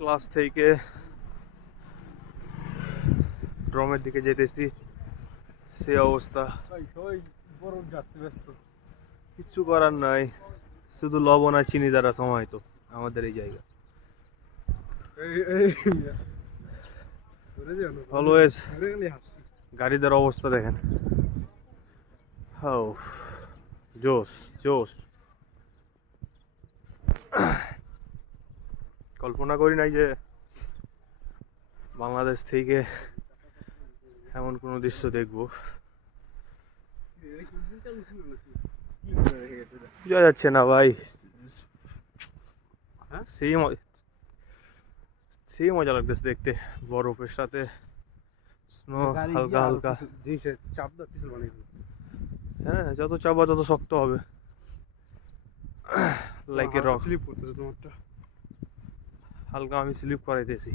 Class থেকে ড্রমের দিকে যেতেছি, সে অবস্থা। কিচ্ছু করার নাই, শুধু লবণ আর চিনি দ্বারা সমাহিত আমাদের এই জায়গা। অলওয়েজ গাড়িদের অবস্থা দেখেন, হাও জোস জোস। কল্পনা করি নাই যে বাংলাদেশ থেকে এমন কোনো দৃশ্য দেখবো। বোঝা যাচ্ছে না ভাই, সেই মজা লাগতেছে দেখতে, বরফের সাথে স্নো হালকা হালকা। হ্যাঁ, যত চাপা তত শক্ত হবে। লাইকের রক, হালকা আমি স্লিপ করাইতেছি।